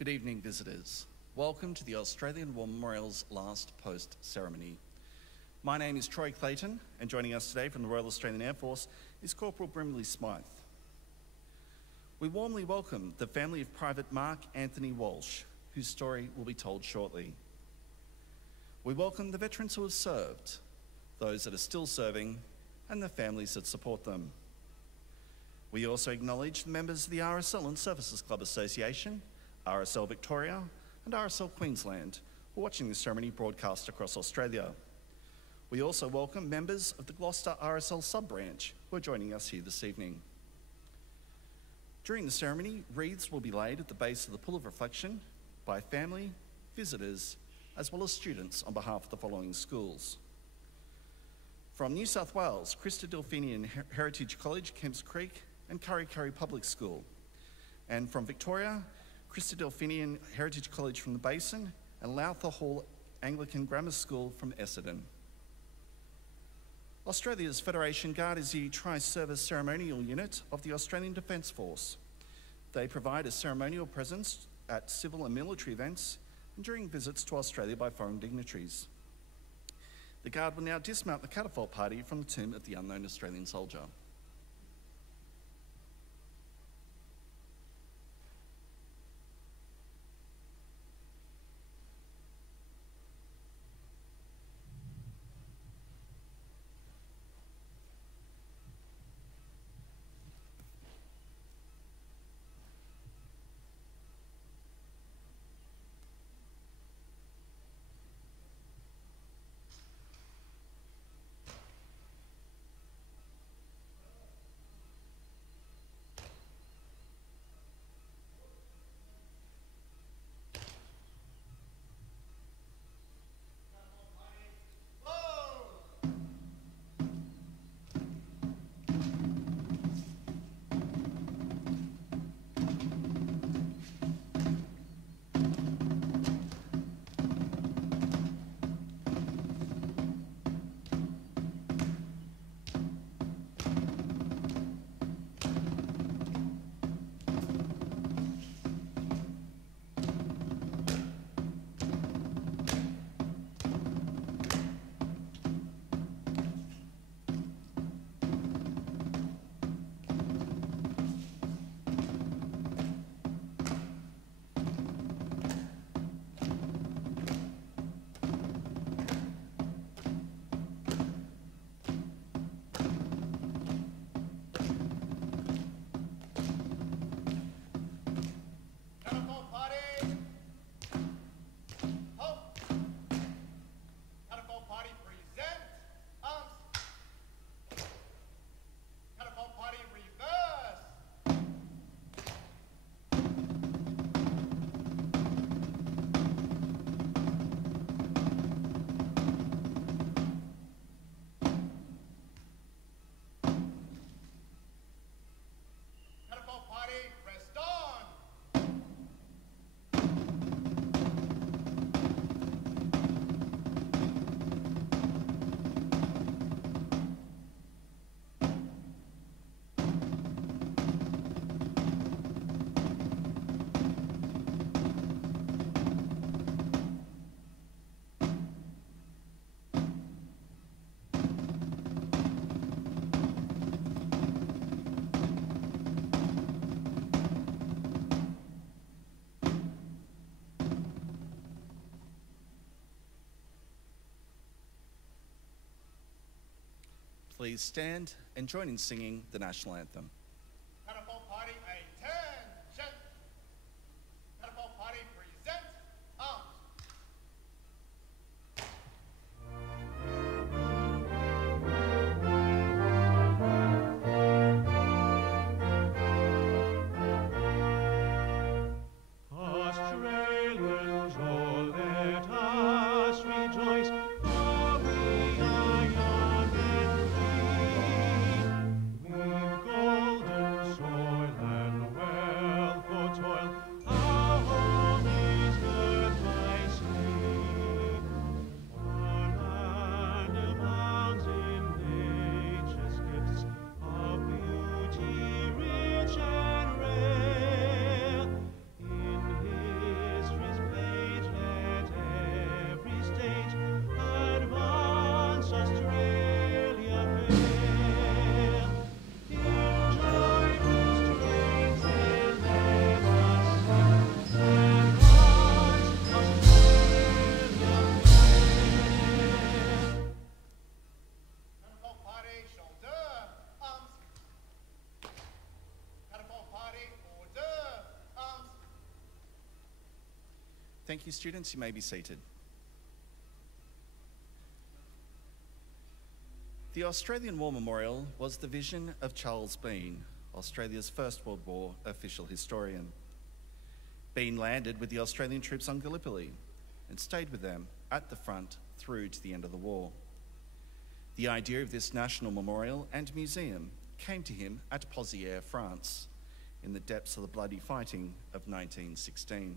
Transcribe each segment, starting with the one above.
Good evening, visitors. Welcome to the Australian War Memorial's last post ceremony. My name is Troy Clayton, and joining us today from the Royal Australian Air Force is Corporal Brimley Smythe. We warmly welcome the family of Private Mark Anthony Walsh, whose story will be told shortly. We welcome the veterans who have served, those that are still serving, and the families that support them. We also acknowledge the members of the RSL and Services Club Association, RSL Victoria, and RSL Queensland, who are watching this ceremony broadcast across Australia. We also welcome members of the Gloucester RSL sub-branch who are joining us here this evening. During the ceremony, wreaths will be laid at the base of the Pool of Reflection by family, visitors, as well as students on behalf of the following schools. From New South Wales, Christadelphinian Heritage College, Kemps Creek, and Kurri Kurri Public School. And from Victoria, Christadelphinian Heritage College from the Basin, and Lowther Hall Anglican Grammar School from Essendon. Australia's Federation Guard is the tri-service ceremonial unit of the Australian Defence Force. They provide a ceremonial presence at civil and military events and during visits to Australia by foreign dignitaries. The Guard will now dismount the catapult party from the tomb of the unknown Australian soldier. Please stand and join in singing the national anthem. Catapult party, attention! Catapult party, present arms! Australians, oh, let us rejoice, for we are young and free. We've gold Thank you, students. You may be seated. The Australian War Memorial was the vision of Charles Bean, Australia's First World War official historian. Bean landed with the Australian troops on Gallipoli and stayed with them at the front through to the end of the war. The idea of this national memorial and museum came to him at Pozières, France, in the depths of the bloody fighting of 1916.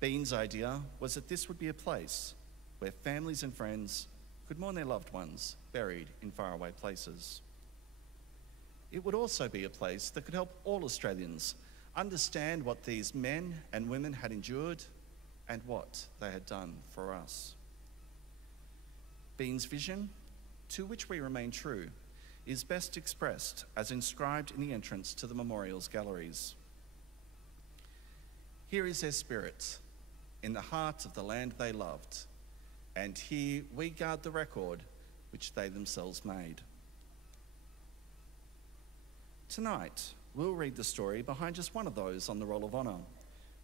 Bean's idea was that this would be a place where families and friends could mourn their loved ones buried in faraway places. It would also be a place that could help all Australians understand what these men and women had endured and what they had done for us. Bean's vision, to which we remain true, is best expressed as inscribed in the entrance to the memorial's galleries. Here is their spirit, in the heart of the land they loved, and here we guard the record which they themselves made. Tonight, we'll read the story behind just one of those on the Roll of Honour,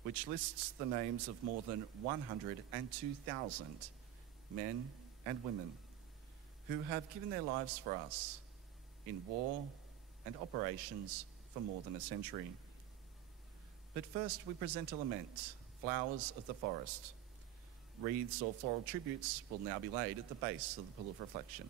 which lists the names of more than 102,000 men and women who have given their lives for us in war and operations for more than a century. But first, we present a lament, Flowers of the Forest. Wreaths or floral tributes will now be laid at the base of the Pool of Reflection.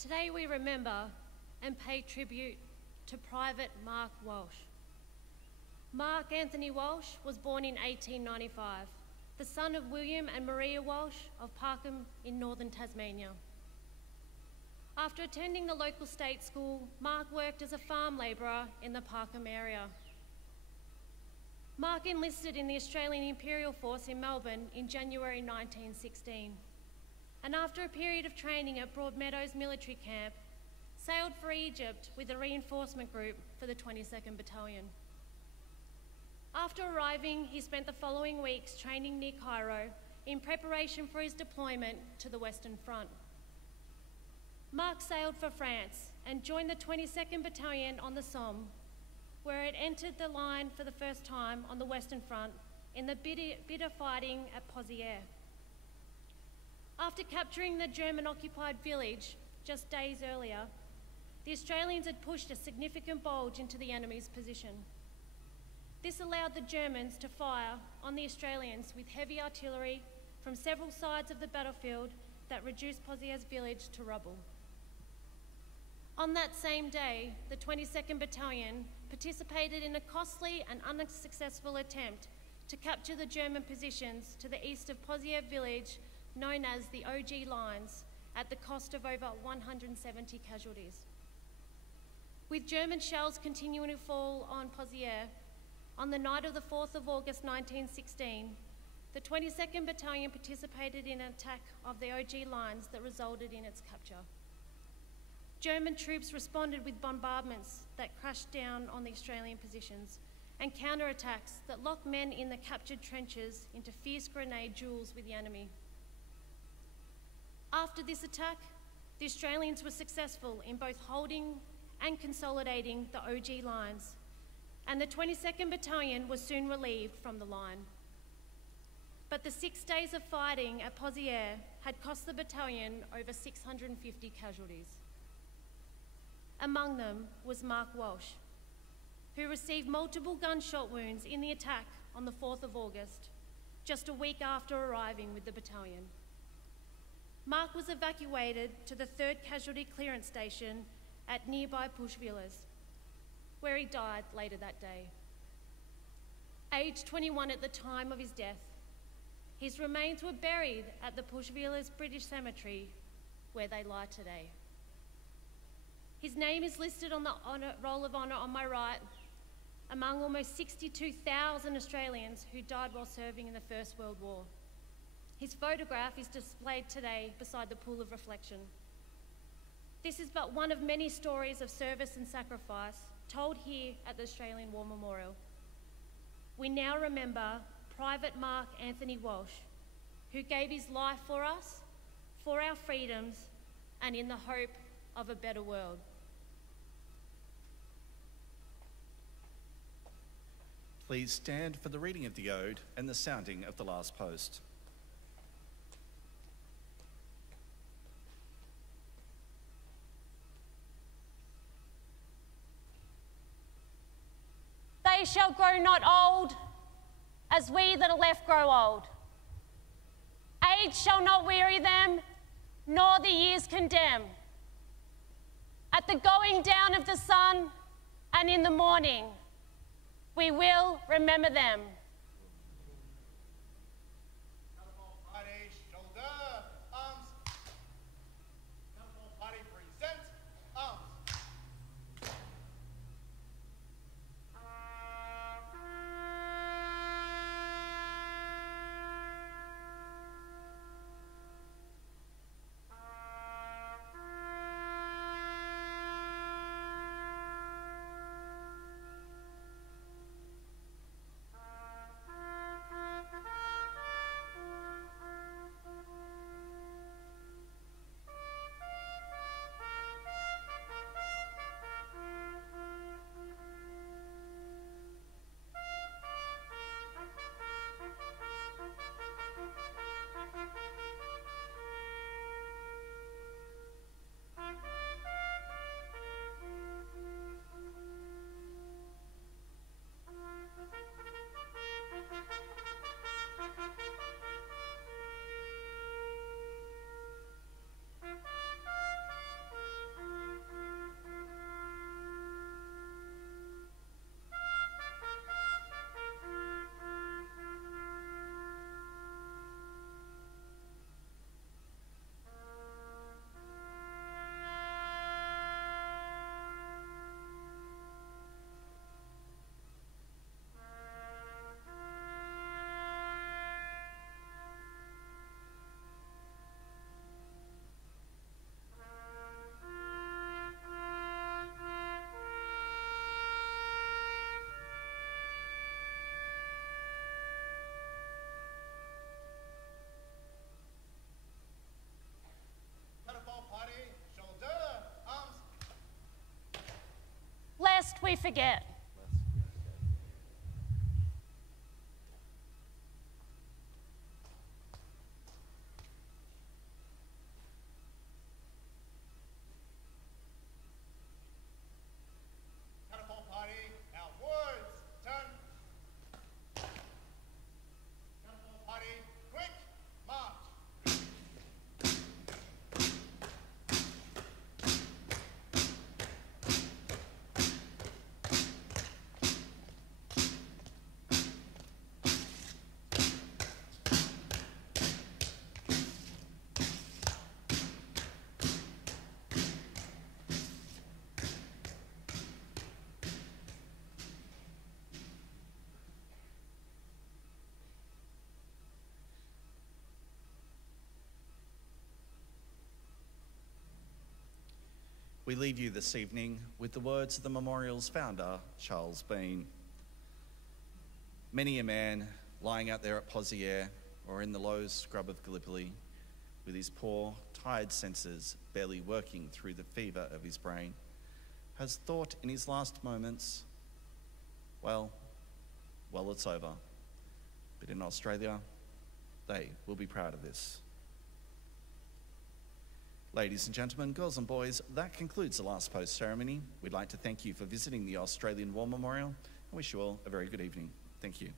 Today we remember and pay tribute to Private Mark Walsh. Mark Anthony Walsh was born in 1895, the son of William and Maria Walsh of Parkham in northern Tasmania. After attending the local state school, Mark worked as a farm labourer in the Parkham area. Mark enlisted in the Australian Imperial Force in Melbourne in January 1916, and after a period of training at Broadmeadows Military Camp, sailed for Egypt with a reinforcement group for the 22nd Battalion. After arriving, he spent the following weeks training near Cairo in preparation for his deployment to the Western Front. Mark sailed for France and joined the 22nd Battalion on the Somme, where it entered the line for the first time on the Western Front in the bitter fighting at Pozières. After capturing the German-occupied village just days earlier, the Australians had pushed a significant bulge into the enemy's position. This allowed the Germans to fire on the Australians with heavy artillery from several sides of the battlefield that reduced Pozières village to rubble. On that same day, the 22nd Battalion participated in a costly and unsuccessful attempt to capture the German positions to the east of Pozieres village, known as the OG Lines, at the cost of over 170 casualties. With German shells continuing to fall on Pozieres, on the night of the 4th of August 1916, the 22nd Battalion participated in an attack of the OG Lines that resulted in its capture. German troops responded with bombardments that crashed down on the Australian positions and counterattacks that locked men in the captured trenches into fierce grenade duels with the enemy. After this attack, the Australians were successful in both holding and consolidating the OG Lines, and the 22nd Battalion was soon relieved from the line. But the 6 days of fighting at Pozieres had cost the battalion over 650 casualties. Among them was Mark Walsh, who received multiple gunshot wounds in the attack on the 4th of August, just a week after arriving with the battalion. Mark was evacuated to the 3rd Casualty Clearance Station at nearby Pushvillas, where he died later that day. Aged 21 at the time of his death, his remains were buried at the Pushvillas British Cemetery, where they lie today. His name is listed on the Roll of Honour on my right, among almost 62,000 Australians who died while serving in the First World War. His photograph is displayed today beside the Pool of Reflection. This is but one of many stories of service and sacrifice told here at the Australian War Memorial. We now remember Private Mark Anthony Walsh, who gave his life for us, for our freedoms, and in the hope of a better world. Please stand for the reading of the ode and the sounding of the last post. They shall grow not old, as we that are left grow old. Age shall not weary them, nor the years condemn. At the going down of the sun and in the morning, we will remember them. Catapult party, shoulder, arms. Catapult party, present, arms. Lest we forget. Catapult party, outwards, turn. Catapult party, quick, march. We leave you this evening with the words of the memorial's founder, Charles Bean. Many a man lying out there at Poziere or in the low scrub of Gallipoli, with his poor, tired senses barely working through the fever of his brain, has thought in his last moments, well, it's over. But in Australia, they will be proud of this. Ladies and gentlemen, girls and boys, that concludes the last post ceremony. We'd like to thank you for visiting the Australian War Memorial and wish you all a very good evening. Thank you.